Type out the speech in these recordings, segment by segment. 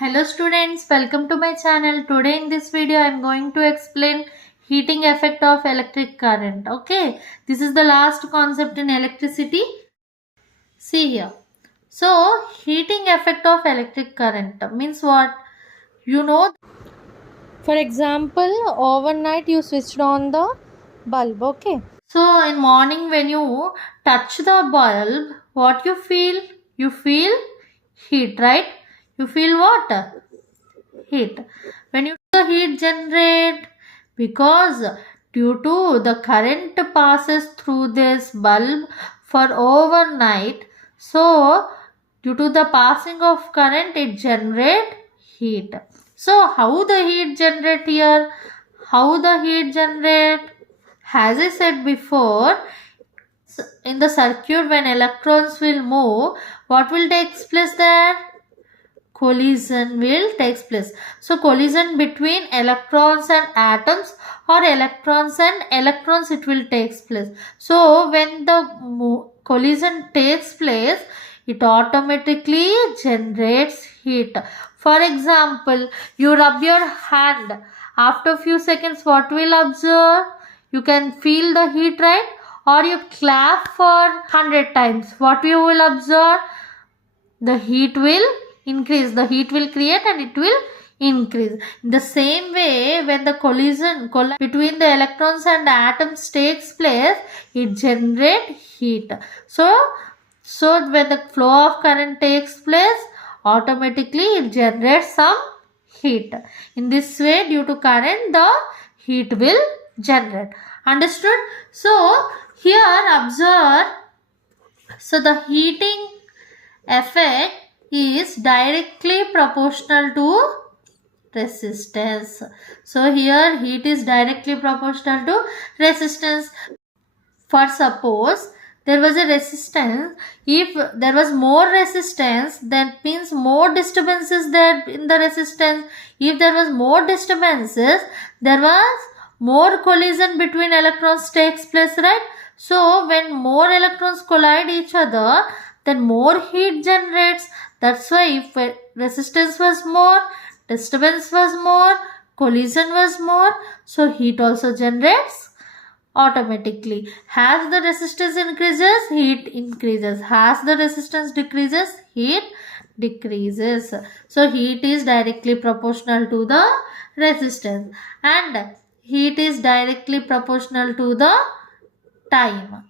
Hello students, welcome to my channel. Today in this video I am going to explain heating effect of electric current. Okay, this is the last concept in electricity. See here. So heating effect of electric current means what? For example, overnight you switched on the bulb. Okay. So in morning when you touch the bulb, what you feel? You feel heat, right? You feel what? Heat. When you the heat generate, because due to the current passes through this bulb for overnight, so due to the passing of current it generate heat. So how the heat generate here? How the heat generate? As I said before, in the circuit when electrons will move, what will take place there? Collision will take place. So collision between electrons and atoms or electrons and electrons it will take place. So when the collision takes place, it automatically generates heat. For example, you rub your hand. After few seconds, what will observe? You can feel the heat, right? Or you clap for 100 times. What you will observe? The heat will increase. The heat will create and it will increase. In the same way, when the collision between the electrons and the atoms takes place, it generates heat. So when the flow of current takes place, automatically it generates some heat. In this way, due to current, the heat will generate. Understood? So here observe. So the heating effect is directly proportional to resistance. So here heat is directly proportional to resistance. For suppose there was a resistance, if there was more resistance, that means more disturbances there in the resistance. If there was more disturbances, there was more collision between electrons takes place, right? So when more electrons collide each other, then more heat generates. That's why if resistance was more, disturbance was more, collision was more, so heat also generates automatically. As the resistance increases, heat increases. As the resistance decreases, heat decreases. So heat is directly proportional to the resistance and heat is directly proportional to the time.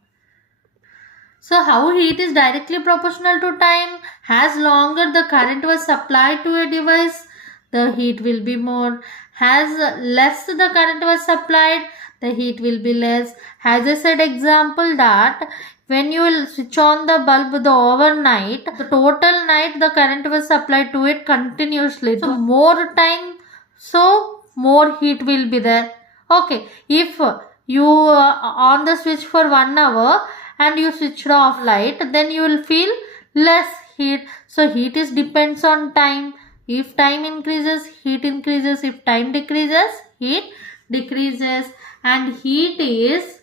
So how heat is directly proportional to time? As longer the current was supplied to a device, the heat will be more. As less the current was supplied, the heat will be less. As I said example that when you will switch on the bulb the overnight, the total night the current was supplied to it continuously. So more time, so more heat will be there. Okay, if you on the switch for 1 hour and you switched off light, then you will feel less heat. So heat is depends on time. If time increases, heat increases. If time decreases, heat decreases. And heat is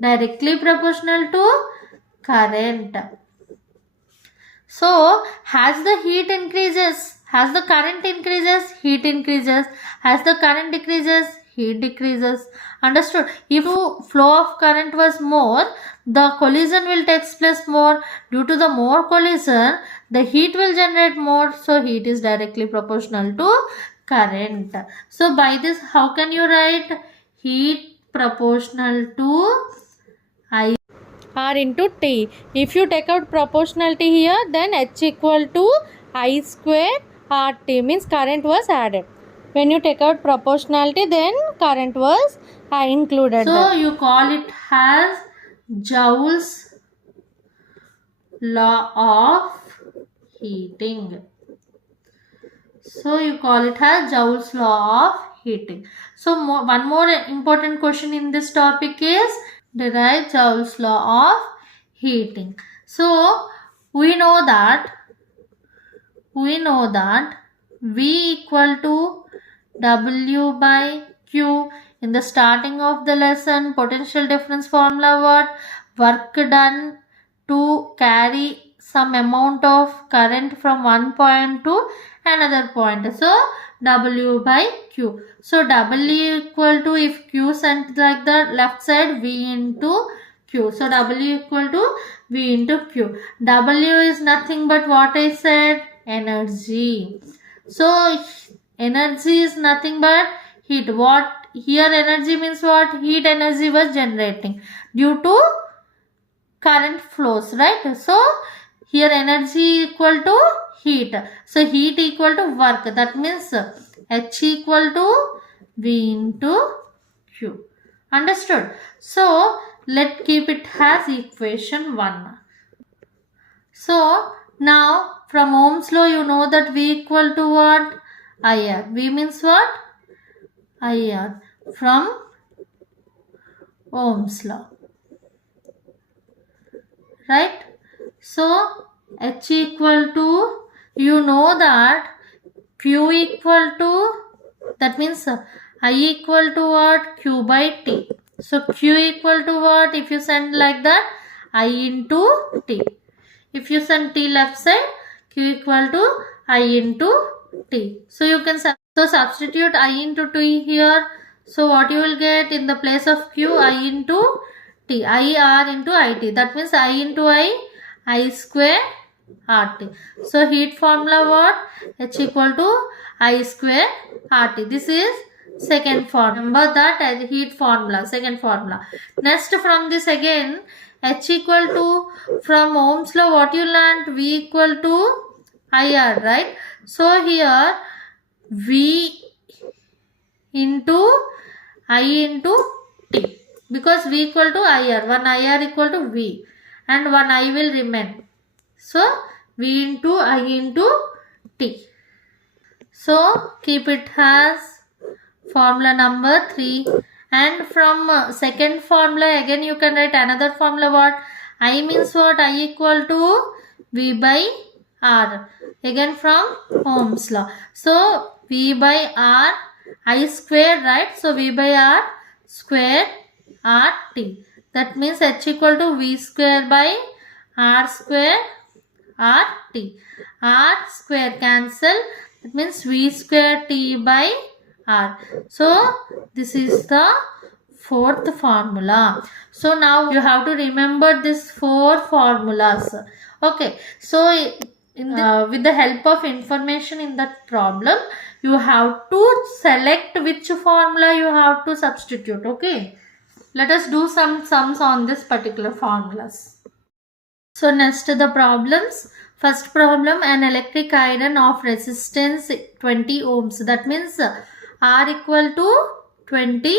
directly proportional to current. So as the heat increases, as the current increases, heat increases. As the current decreases, heat decreases. Understood? If flow of current was more, the collision will take place more. Due to the more collision, the heat will generate more. So heat is directly proportional to current. So by this, how can you write? Heat proportional to I R into T. If you take out proportionality here, then H equal to I square RT, means current was added. When you take out proportionality, then current was included. So you call it as Joule's law of heating. So you call it as Joule's law of heating. So one more important question in this topic is derive Joule's law of heating. So we know that V equal to W by Q. In the starting of the lesson, potential difference formula what? Work done to carry some amount of current from one point to another point. So W by Q. So W equal to, if Q sent like the left side, V into Q. So W equal to V into Q. W is nothing but what I said, energy. So energy is nothing but heat. What here energy means what? Heat energy was generating due to current flows, right? So here energy equal to heat. So heat equal to work. That means H equal to V into Q. Understood? So let's keep it as equation 1. So now from Ohm's law you know that V equal to what? IR. V means what? IR from Ohm's law. Right? So H equal to, you know that Q equal to, that means I equal to what? Q by T. So Q equal to what? If you send like that, I into T. If you send T left side, Q equal to I into T. So you can substitute I into T here. So what you will get in the place of Q, I into T, IR into IT. That means I into I square RT. So heat formula what? H equal to I square RT. This is second formula. Remember that as heat formula, second formula. Next from this again, H equal to, from Ohm's law what you learned? V equal to IR, right? So here V into I into T, because V equal to IR, one IR equal to V and one I will remain. So V into I into T. So keep it as formula number 3. And from second formula again you can write another formula. What? I means what? I equal to V by R. Again from Ohm's law. So V by R, I square, right? So V by R square RT. That means H equal to V square by R square RT. R square cancel. That means V square T by R. So this is the fourth formula. So now you have to remember these 4 formulas. Okay. So with the help of information in that problem, you have to select which formula you have to substitute. Okay. Let us do some sums on this particular formulas. So next the problems. First problem, an electric iron of resistance 20 ohms. That means R equal to 20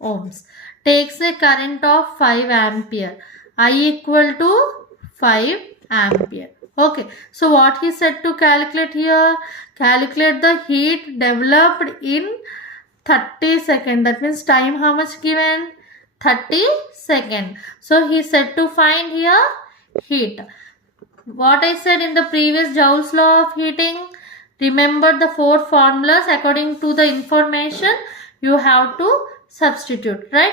ohms. Takes a current of 5 ampere. I equal to 5 ampere. Okay. So what he said to calculate here? Calculate the heat developed in 30 seconds. That means time how much given? 30 seconds. So he said to find here heat. What I said in the previous Joule's law of heating, remember the 4 formulas according to the information you have to substitute, right?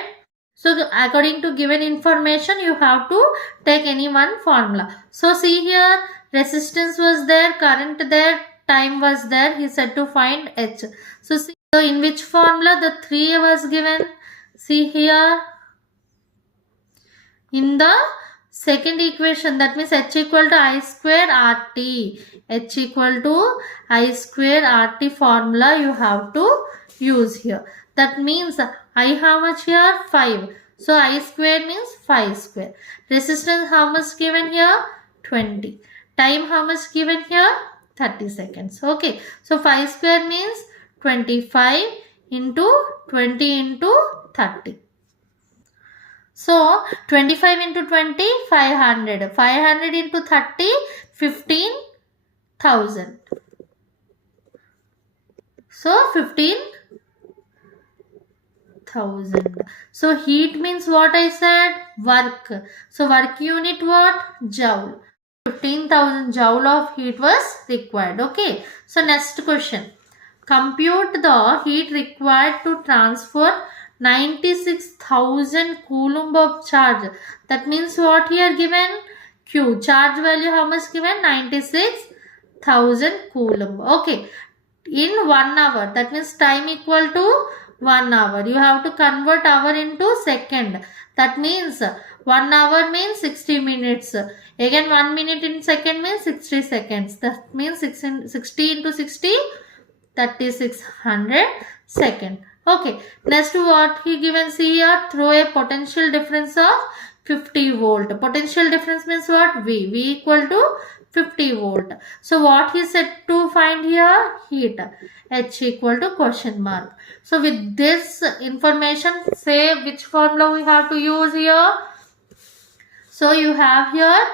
So according to given information you have to take any one formula. So see here, resistance was there, current there, time was there. He said to find H. So see, so in which formula the 3 was given? See here, in the second equation, that means H equal to I square RT. H equal to I square RT formula you have to use here. That means I how much here? 5. So I square means 5 square. Resistance how much given here? 20. Time how much given here? 30 seconds. Okay. So 5 square means 25 into 20 into 30. So 25 into 20, 500. 500 into 30, 15,000. So 15,000. So heat means what I said? Work. So work unit what? Joule. 15,000 joule of heat was required. Okay. So next question. Compute the heat required to transfer 96,000 coulomb of charge. That means what here given? Q. Charge value how much given? 96,000 coulomb. Okay. In 1 hour, that means time equal to 1 hour. You have to convert hour into second. That means 1 hour means 60 minutes. Again 1 minute in second means 60 seconds. That means 60 into 60, 3600 second. Okay. Next, what he given, see here, throw a potential difference of 50 volt. Potential difference means what? V. V equal to 50 volt. So what he said to find here? Heat. H equal to question mark. So with this information, say which formula we have to use here. So you have here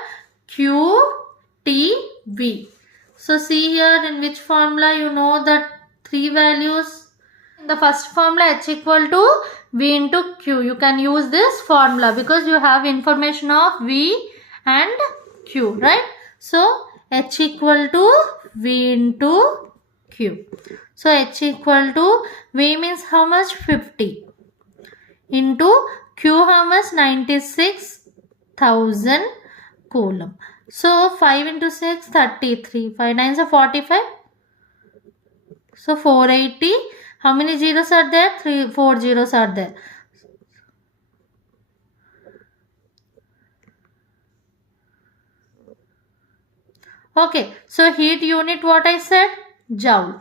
Q, T, V. So see here in which formula you know that three values. In the first formula, H equal to V into Q. You can use this formula because you have information of V and Q, right? So H equal to V into Q. So H equal to V means how much? 50 into Q how much? 96,000 coulomb. So 5 into 6, 33. 5 9s are 45. So 480. How many zeros are there? 4 zeros are there. Okay. So heat unit, what I said? Joule.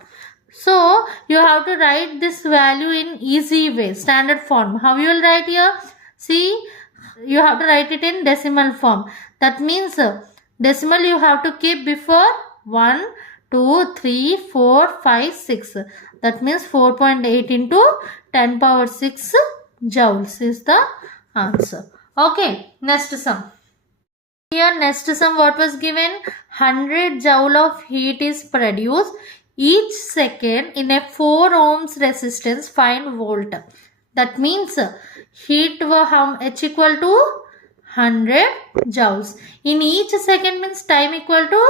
So you have to write this value in easy way, standard form. How you will write here? See, you have to write it in decimal form. That means decimal you have to keep before 1, 2, 3, 4, 5, 6. That means 4.8 into 10 power 6 joules is the answer. Okay, next sum. Here next sum what was given? 100 joule of heat is produced each second in a 4 ohms resistance. Find volt. That means heat H equal to 100 joules. In each second means time equal to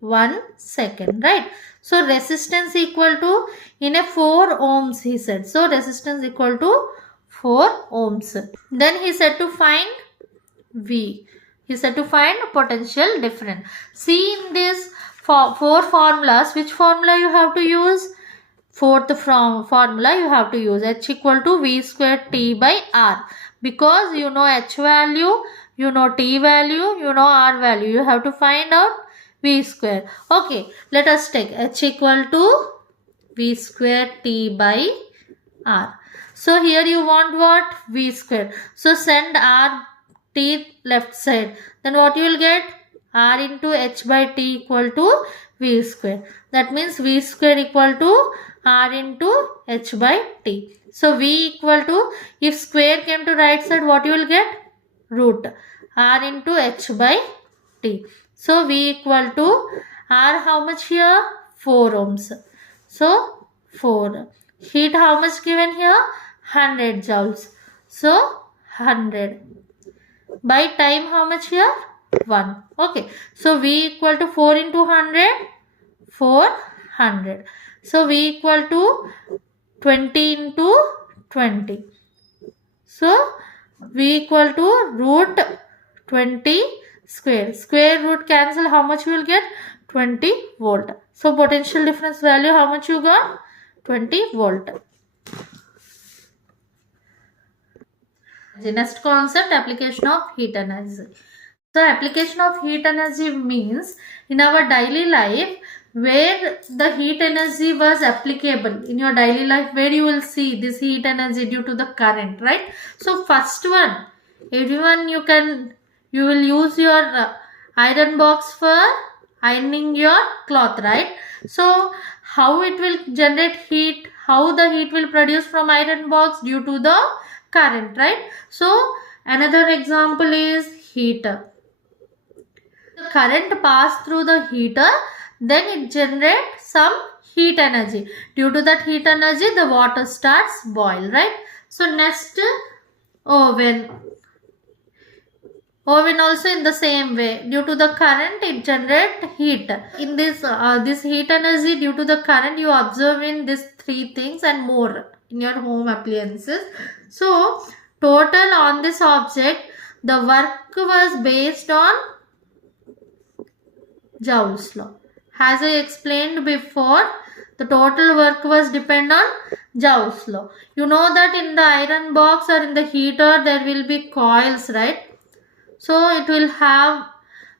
1 second, right? So resistance equal to in a 4 ohms he said. So resistance equal to 4 ohms. Then he said to find V. He said to find potential difference. See in this four formulas, which formula you have to use? Fourth formula you have to use H equal to V square T by R. Because you know H value, you know T value, you know R value. You have to find out V square. Okay, let us take H equal to V square T by R. So here you want what? V square. So send R T left side. Then what you will get? R into H by T equal to V square. That means V square equal to R into H by T. So V equal to, if square came to right side, what you will get? Root. R into H by T. So V equal to R how much here? 4 ohms. So 4. Heat how much given here? 100 joules. So 100. By time how much here? 1. Okay. So V equal to 4 into 100. 400. So V equal to 20 into 20. So V equal to root 20 square. Square root cancel, how much you will get? 20 volt. So potential difference value how much you got? 20 volt. The next concept, application of heat energy. So application of heat energy means in our daily life where the heat energy was applicable in your daily life, where you will see this heat energy due to the current, right? So first one, everyone you will use your iron box for ironing your cloth, right? So how it will generate heat, how the heat will produce from iron box due to the current, right? So another example is heater. The current pass through the heater, then it generates some heat energy. Due to that heat energy, the water starts boil, right? So next, oven. Oven also in the same way. Due to the current, it generates heat. In this heat energy due to the current, you observe in these 3 things and more in your home appliances. So total on this object, the work was based on Joule's law. As I explained before, the total work was depend on Joule's law. You know that in the iron box or in the heater there will be coils, right? So it will have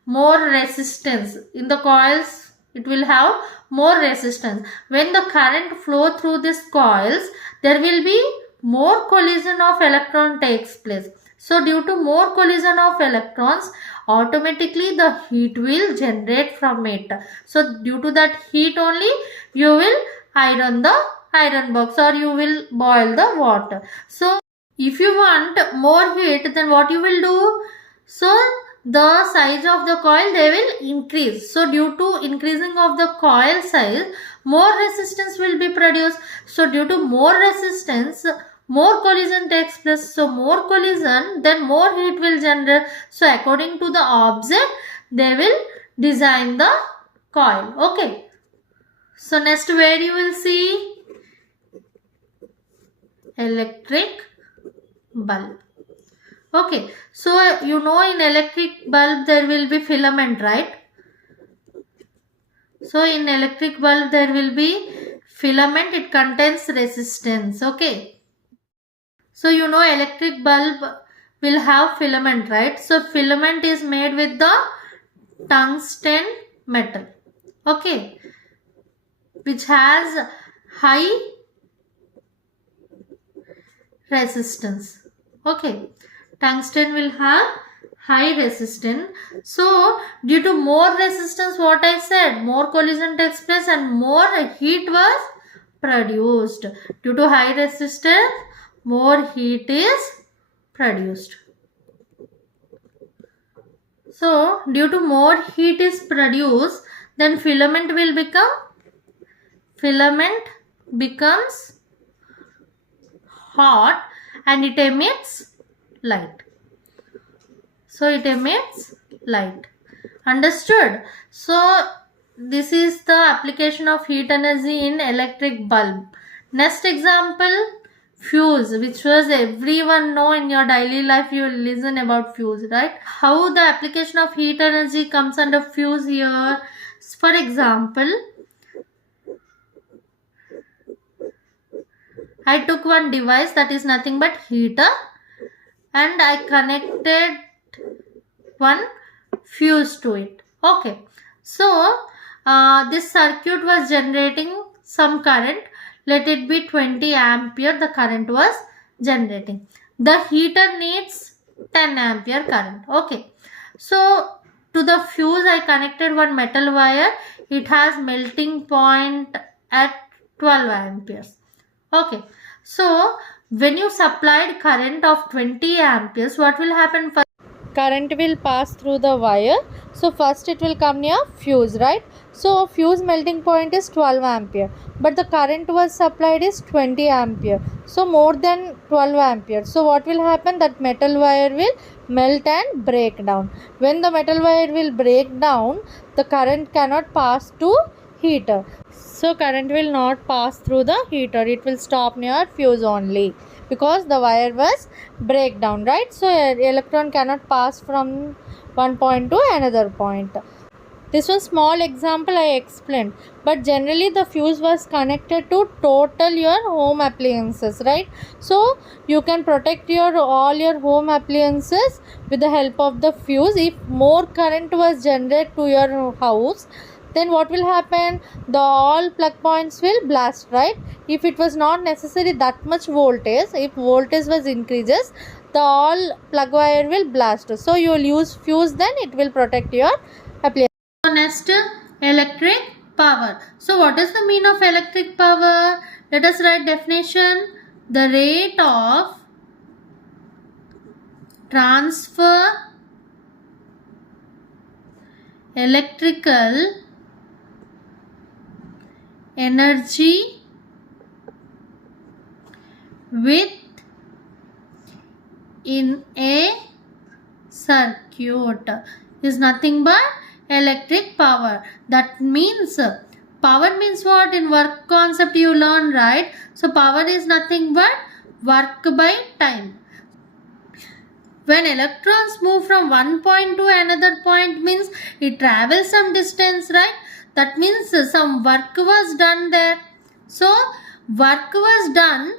more resistance. In the coils it will have more resistance. When the current flow through these coils, there will be more collision of electron takes place. So due to more collision of electrons, automatically the heat will generate from it. So due to that heat only, you will iron the iron box or you will boil the water. So if you want more heat, then what you will do? So the size of the coil they will increase. So due to increasing of the coil size, more resistance will be produced. So due to more resistance, more collision takes place. So more collision, then more heat will generate. So according to the object, they will design the coil. Okay. So next, where you will see electric bulb. Okay, so you know in electric bulb there will be filament, right? So in electric bulb there will be filament, it contains resistance. Okay, so you know electric bulb will have filament, right? So filament is made with the tungsten metal, okay, which has high resistance. Okay, tungsten will have high resistance. So due to more resistance, what I said, more collision takes place and more heat was produced. Due to high resistance, more heat is produced. So due to more heat is produced, then filament becomes hot and it emits light. So it emits light. Understood? So this is the application of heat energy in electric bulb. Next example, fuse, which was everyone know in your daily life. You will listen about fuse, right? How the application of heat energy comes under fuse here. For example, I took one device that is nothing but heater and I connected one fuse to it. Okay, so this circuit was generating some current. Let it be 20 ampere the current was generating. The heater needs 10 ampere current. Okay, so to the fuse I connected one metal wire. It has melting point at 12 amperes. Okay, so when you supplied current of 20 amperes, what will happen first? Current will pass through the wire. So first it will come near fuse, right? So fuse melting point is 12 ampere, but the current was supplied is 20 ampere. So more than 12 ampere. So what will happen? That metal wire will melt and break down. When the metal wire will break down, the current cannot pass to heater. So current will not pass through the heater. It will stop near fuse only because the wire was break down, right? So electron cannot pass from one point to another point. This was small example I explained, but generally the fuse was connected to total your home appliances, right? So you can protect your all your home appliances with the help of the fuse. If more current was generated to your house, then what will happen? The all plug points will blast, right? If it was not necessary that much voltage, if voltage was increases, the all plug wire will blast. So you will use fuse, then it will protect your appliance. So next, electric power. So what is the mean of electric power? Let us write definition. The rate of transfer electrical energy with in a circuit is nothing but electric power. That means power means what? In work concept you learn, right? So power is nothing but work by time. When electrons move from one point to another point means it travels some distance, right? That means some work was done there. So work was done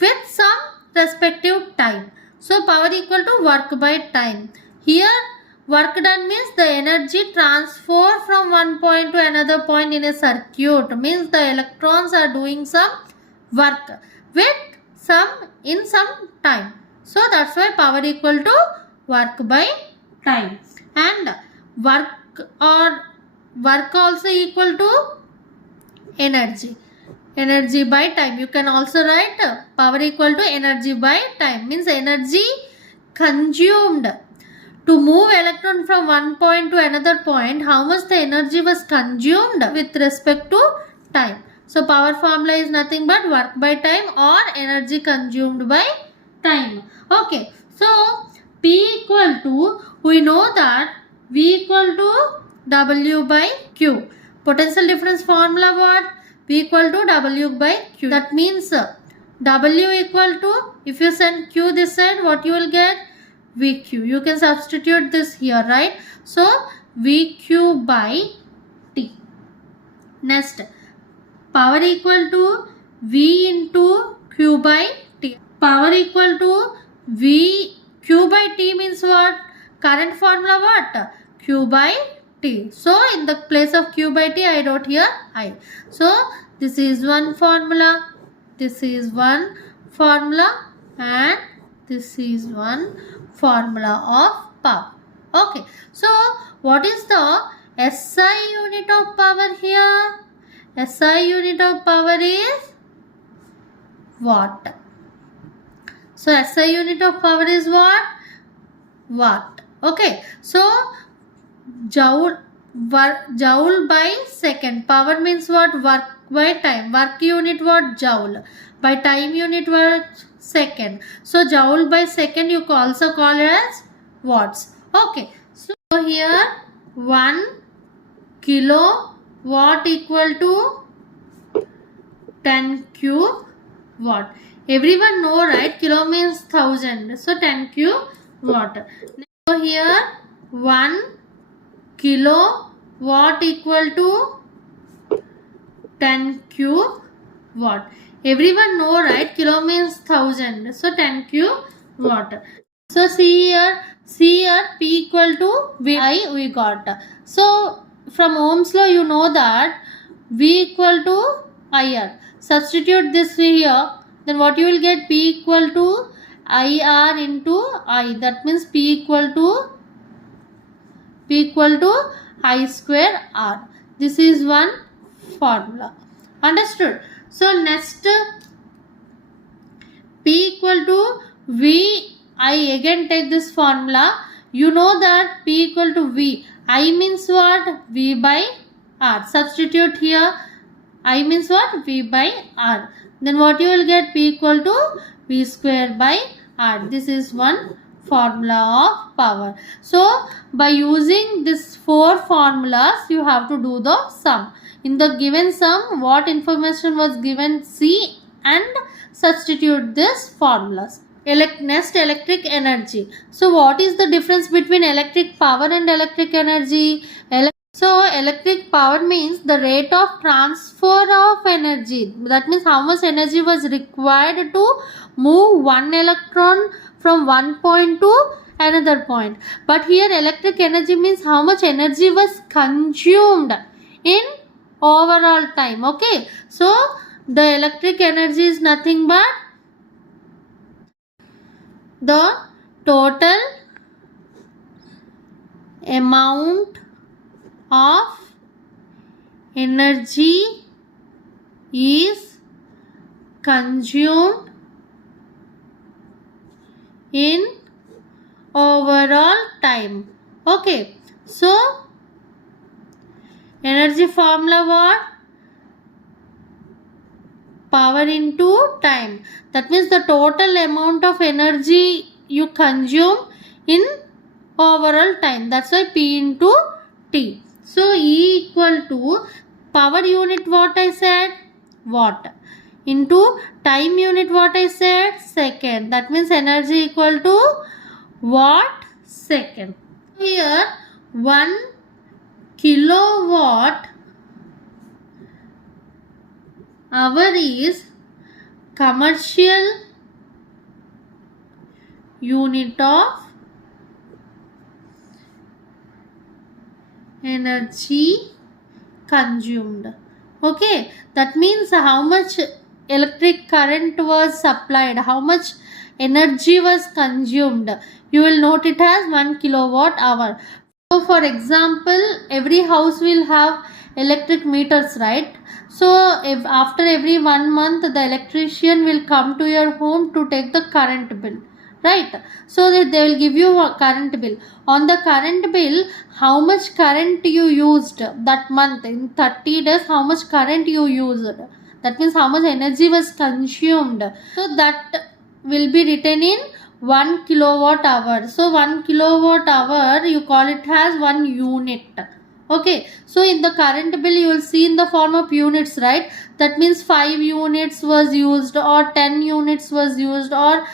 with some respective time. So power equal to work by time. Here work done means the energy transferred from one point to another point in a circuit, means the electrons are doing some work with some in some time. So that's why power equal to work by time. And work also equal to energy. Energy by time. You can also write power equal to energy by time, means energy consumed. To move electron from one point to another point, how much the energy was consumed with respect to time. So power formula is nothing but work by time or energy consumed by time. Okay. So P equal to, we know that V equal to W by Q. Potential difference formula what? P equal to W by Q. That means W equal to, if you send Q this side, what you will get? VQ. You can substitute this here, right? So VQ by T. Next, power equal to V into Q by T. Power equal to V Q by T means what? Current formula what? Q by T. So in the place of Q by T, I wrote here I. So this is one formula. This is one formula and this is one formula of power. Okay. So what is the SI unit of power here? SI unit of power is watt. So SI unit of power is what? Watt. Okay. So joule by second. Power means what? Work by time. Work unit what? Joule. By time unit what? Second. So joule by second you can also call it as watts. Okay. So here 1 kilowatt equal to 10 Q watt. Everyone know, right? Kilo means 1000. So 10 Q watt. So here 1 kilowatt equal to 10 Q watt. Everyone know, right? Kilo means 1000. So 10 Q watt. So see here P equal to VI we got. So from Ohm's law you know that V equal to IR. Substitute this here. Then what you will get? P equal to IR into I. That means P equal to I square R. This is one formula. Understood? So next P equal to V. I again take this formula. You know that P equal to V. I means what? V by R. Substitute here. I means what? V by R. Then what you will get? P equal to V square by R. This is one formula of power. So by using these 4 formulas you have to do the sum. In the given sum, what information was given? See and substitute these formulas. Next, electric energy. So what is the difference between electric power and electric energy? So electric power means the rate of transfer of energy. That means how much energy was required to move one electron from one point to another point. But here electric energy means how much energy was consumed in overall time. Okay. So the electric energy is nothing but the total amount of energy is consumed in overall time. Okay. So energy formula what? Power into time. That means the total amount of energy you consume in overall time. That's why P into T. So E equal to power unit what I said? Watt. Into time unit what I said? Second. That means energy equal to watt second. Here 1 kilowatt hour is commercial unit of energy consumed. Okay, that means how much electric current was supplied, how much energy was consumed. You will note it as 1 kilowatt hour. So for example, every house will have electric meters, right? So if after every 1 month the electrician will come to your home to take the current bill, right? So that they will give you a current bill. On the current bill, how much current you used that month, in 30 days how much current you used, that means how much energy was consumed. So that will be written in 1 kilowatt hour. So 1 kilowatt hour, you call it as 1 unit. Okay, so in the current bill you will see in the form of units, right? That means 5 units was used, or 10 units was used, or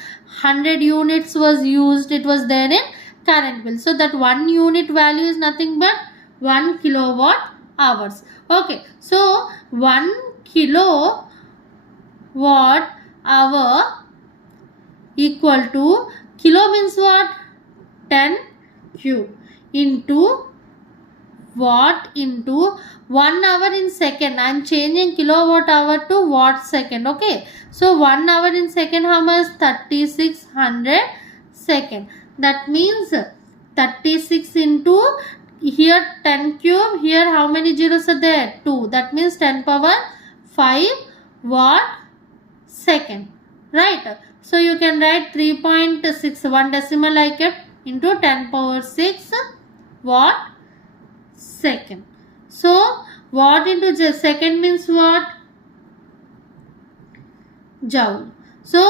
100 units was used. It was there in current bill. So that 1 unit value is nothing but 1 kilowatt hours. Okay, so 1 kilowatt hour equal to, kilo means what? 10 cube into watt into 1 hour in second. I am changing kilowatt hour to watt second. Okay, so 1 hour in second, how much? 3600 second. That means 36 into, here 10 cube, here how many zeros are there? 2. That means 10 power 5 watt second, right? So you can write 3.6, 1 decimal I kept, into 10 power 6 watt second. So watt into second means what? Joule. So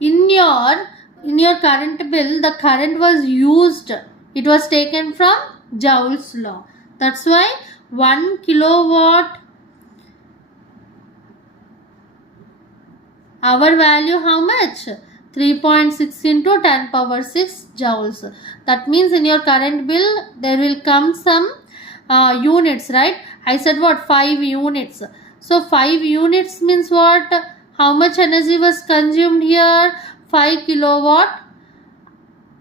in your current bill, the current was used, it was taken from Joule's law. That's why 1 kilowatt hour value how much? 3.6 into 10 power 6 joules. That means in your current bill there will come some units, right? I said what? 5 units. So 5 units means what? How much energy was consumed here? 5 kilowatt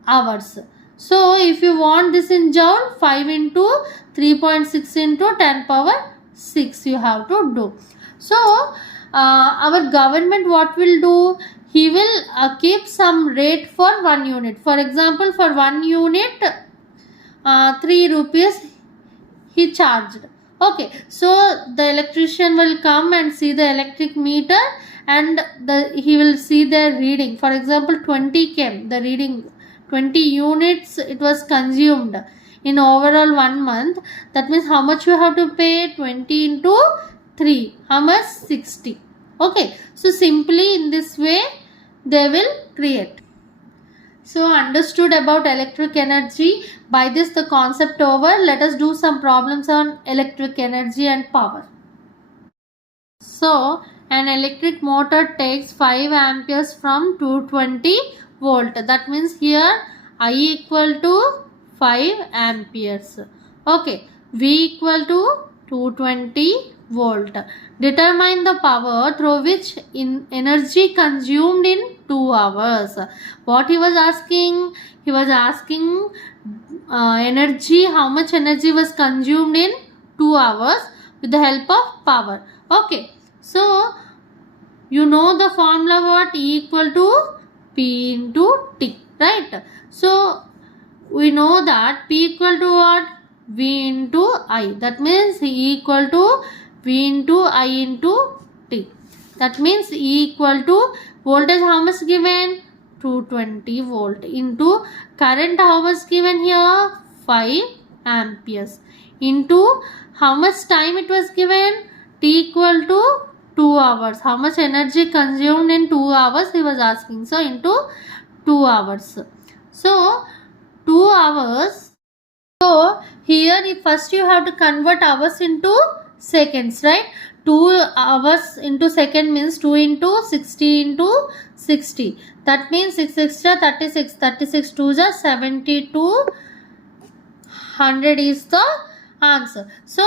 hours. So if you want this in joule, 5 into 3.6 into 10 power 6 you have to do. So our government what will do? He will keep some rate for 1 unit. For example, for 1 unit 3 rupees he charged. Okay, so the electrician will come and see the electric meter, and he will see the reading. For example, 20 came the reading, 20 units it was consumed in overall 1 month. That means how much you have to pay? 20 into 3, how much? 60. Okay, so simply in this way they will create. So understood about electric energy. By this the concept over. Let us do some problems on electric energy and power. So an electric motor takes 5 amperes from 220 volt. That means here I equal to 5 amperes. Okay, V equal to 220 volt. Determine the power through which energy consumed in 2 hours. What he was asking? He was asking energy, how much energy was consumed in 2 hours with the help of power. Okay, so you know the formula what? E equal to P into T, right? So we know that P equal to what? V into I. That means E equal to V into I into T. That means E equal to voltage how much given? 220 volt into current how much given here? 5 amperes into how much time it was given? T equal to 2 hours. How much energy consumed in 2 hours he was asking. So into 2 hours. So 2 hours. So here first you have to convert hours into seconds, right? 2 hours into second means 2 into 60 into 60. That means 6 extra 36. 36 2 is 72. 100 is the answer. So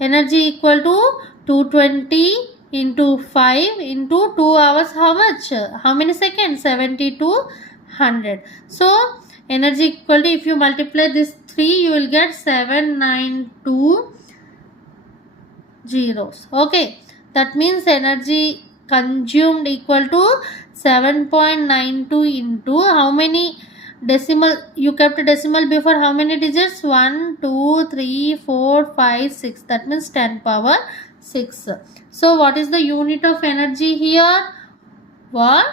energy equal to 220 into 5 into 2 hours. How much? How many seconds? 70 to 100. So energy equal to, if you multiply this 3, you will get 792 zeros. Okay, that means energy consumed equal to 7.92 into how many decimal you kept a decimal before, how many digits? 1 2 3 4 5 6. That means 10 power 6. So what is the unit of energy here? Watt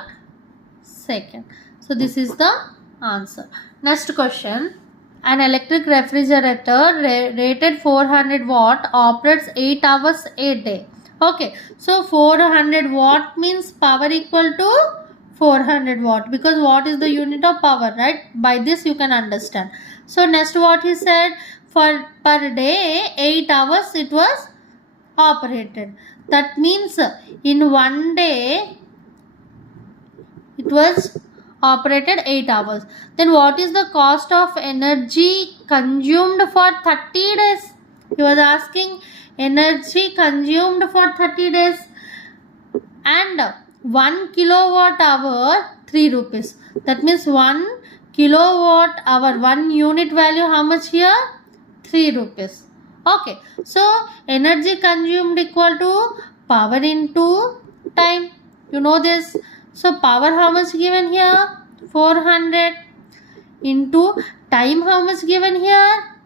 second. So this is the answer. Next question. An electric refrigerator rated 400 watt operates 8 hours a day. Okay, so 400 watt means power equal to 400 watt, because watt is the unit of power, right? By this you can understand. So next what he said, for per day 8 hours it was operated. That means in one day it was operated 8 hours. Then what is the cost of energy consumed for 30 days? He was asking energy consumed for 30 days. And 1 kilowatt hour 3 rupees. That means 1 kilowatt hour, 1 unit value, how much here? 3 rupees. Okay, so energy consumed equal to power into time. You know this. So power how much given here? 400 into time how much given here?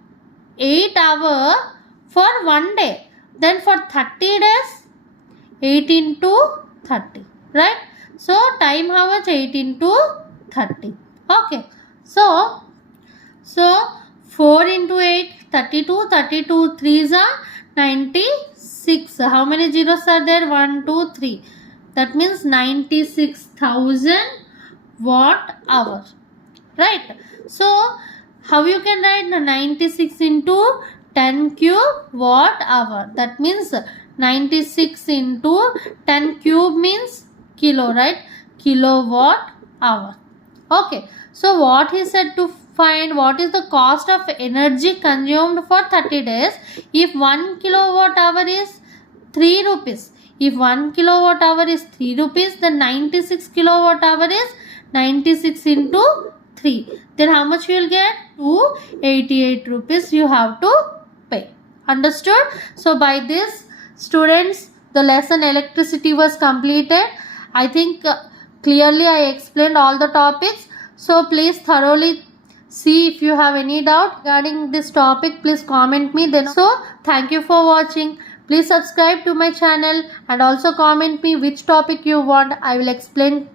8 hours for one day. Then for 30 days 8 into 30, right? So time how much? 8 into 30. Okay, so 4 into 8 32. 32 3s are 96. How many zeros are there? 1 2 3. That means 96,000 watt hour, right? So how you can write 96 into 10 cube watt hour? That means 96 into 10 cube means kilo, right? Kilowatt hour. Okay, so what he said to find what is the cost of energy consumed for 30 days. If 1 kilowatt hour is 3 rupees, if 1 kilowatt hour is 3 rupees, then 96 kilowatt hour is 96 into 3. Then how much you will get? 288 rupees you have to pay. Understood? So by this, students, the lesson electricity was completed. I think clearly I explained all the topics. So please thoroughly see. If you have any doubt regarding this topic, please comment me. Then so thank you for watching. Please subscribe to my channel and also comment me which topic you want. I will explain